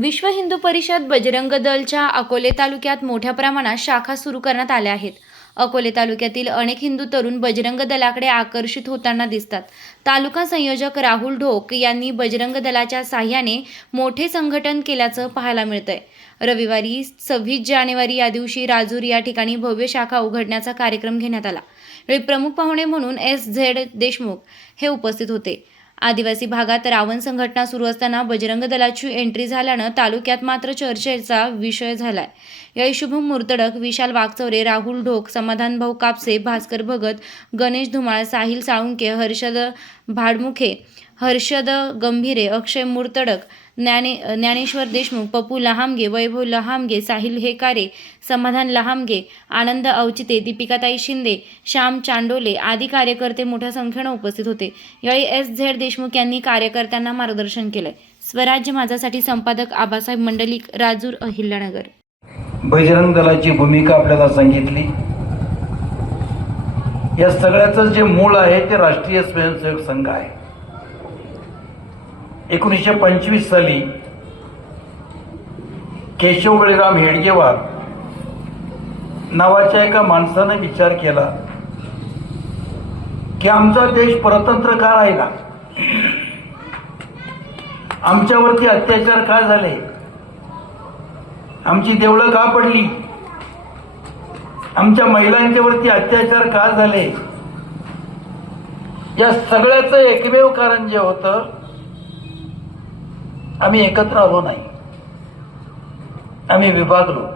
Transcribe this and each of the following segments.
विश्व हिंदू परिषद बजरंग दलच्या अकोले तालुक्यात मोठ्या प्रमाणात शाखा सुरू करण्यात आल्या आहेत. अकोले तालुक्यातील अनेक हिंदू तरुण बजरंग दलाकडे आकर्षित होताना दिसतात. तालुका संयोजक राहुल ढोक यांनी बजरंग दलाच्या साह्याने मोठे संघटन केल्याचं पाहायला मिळतंय. रविवारी सव्वीस जानेवारी या दिवशी राजूर या ठिकाणी भव्य शाखा उघडण्याचा कार्यक्रम घेण्यात आला. प्रमुख पाहुणे म्हणून एस झेड देशमुख हे उपस्थित होते. आदिवासी भागात रावण संघटना सुरू असताना बजरंग दलाची एंट्री झाल्यानं तालुक्यात मात्र चर्चेचा विषय झालाय. यावेळी शुभम मुर्तडक विशाल वाकचौरे राहुल ढोक समाधान भाऊ कापसे भास्कर भगत गणेश धुमाळ साहिल साळुंके हर्षद भाडमुखे हर्षद गंभीरे अक्षय मुर्तडक ज्ञाने ज्ञानेश्वर देशमुख पप्पू लहामगे वैभव लहामगे साहिल हेकारे समाधान लहामगे आनंद अवचिते दीपिकाताई शिंदे श्याम चांडोले आदी कार्यकर्ते मोठ्या संख्येनं उपस्थित होते. यावेळी एस झेड देशमुख यांनी कार्यकर्त्यांना मार्गदर्शन केलंय. स्वराज्य माझासाठी संपादक आबासाहेब मंडलिक राजूर अहिल्यानगर. बजरंग दलाची भूमिका आपल्याला सांगितली. या सगळ्याचं जे मूळ आहे ते राष्ट्रीय स्वयंसेवक संघ आहे. एकोणीसशे पंचवीस साली केशव बळीराम हेडगेवार नावाच्या एका माणसानं विचार केला की आमचा देश परतंत्र का राहिला आमच्यावरती अत्याचार का झाले? आमची देवळं का पडली? आमच्या महिलांच्यावरती अत्याचार का झाले? या सगळ्याचं एकमेव कारण जे होतं आम्ही एकत्र आलो नाही. आम्ही विभागलो.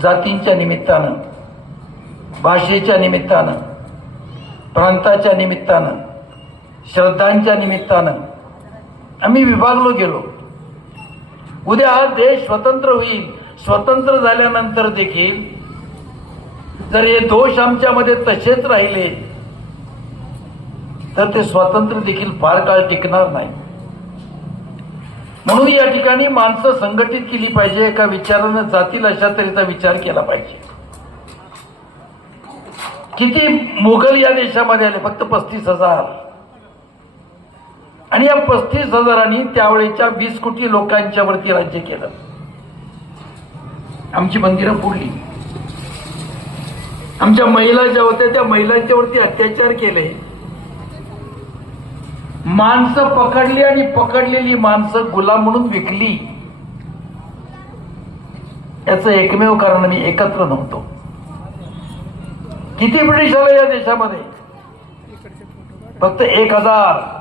जातींच्या निमित्तानं भाषेच्या निमित्तानं प्रांताच्या निमित्तानं श्रद्धांच्या निमित्तानं आम्ही विभागलो गेलो. उद्या हा देश स्वतंत्र होईल. स्वतंत्र झाल्यानंतर देखील जर हे दोष आमच्यामध्ये तसेच राहिले तर ते स्वातंत्र्य देखील फार काळ टिकणार नाही. म्हणून या ठिकाणी माणसं संघटित केली पाहिजे एका विचारानं जातील अशा तऱ्हेचा विचार केला पाहिजे. किती मुघल या देशामध्ये आले? फक्त पस्तीस हजार. आणि या पस्तीस हजारांनी त्यावेळेच्या वीस कोटी लोकांच्या वरती राज्य केलं. आमची मंदिरं फोडली. आमच्या महिला ज्या होत्या त्या महिलांच्या वरती अत्याचार केले. माणसं पकडली आणि पकडलेली माणसं गुलाम म्हणून विकली. याचं एकमेव कारण मी एकत्र नव्हतो. किती ब्रिटिश आले या देशामध्ये? फक्त एक हजार.